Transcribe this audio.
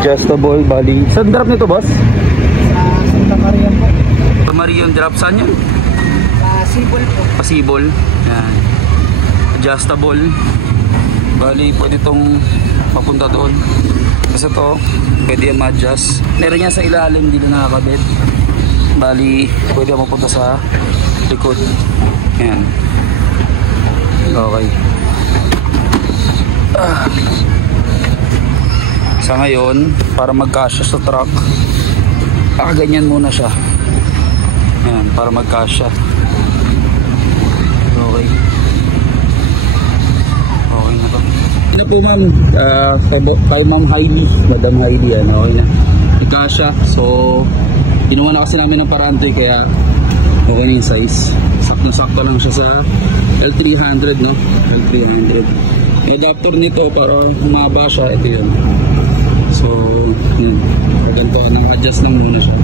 Adjustable, bali. Saan drop nito, boss? Sa Santa Maria po. Santa Maria yung drop, saan yun? Sibol po. Pasibol. Yan. Adjustable. Bali, pwede itong papunta doon. Kasi ito, pwede yung ma-adjust. Meron yan sa ilalim, hindi na nakakabit. Bali, pwede mapunta sa likod. Yan. Okay. Sa ngayon, para magkasya sa truck, ganyan muna siya. Yan, para magkasya. Okay. Okay na to. Ano po ma'am, kay Ma'am Heidi, Madam Heidi, yan, okay na. Magkasya, so ginawa na kasi namin ng parante, kaya okay na yung size. Sakto-sakto lang siya sa L300, no? L300. Yung adapter nito para humaba siya, ito yun. So, yun. Ganito, nang adjust lang muna siya.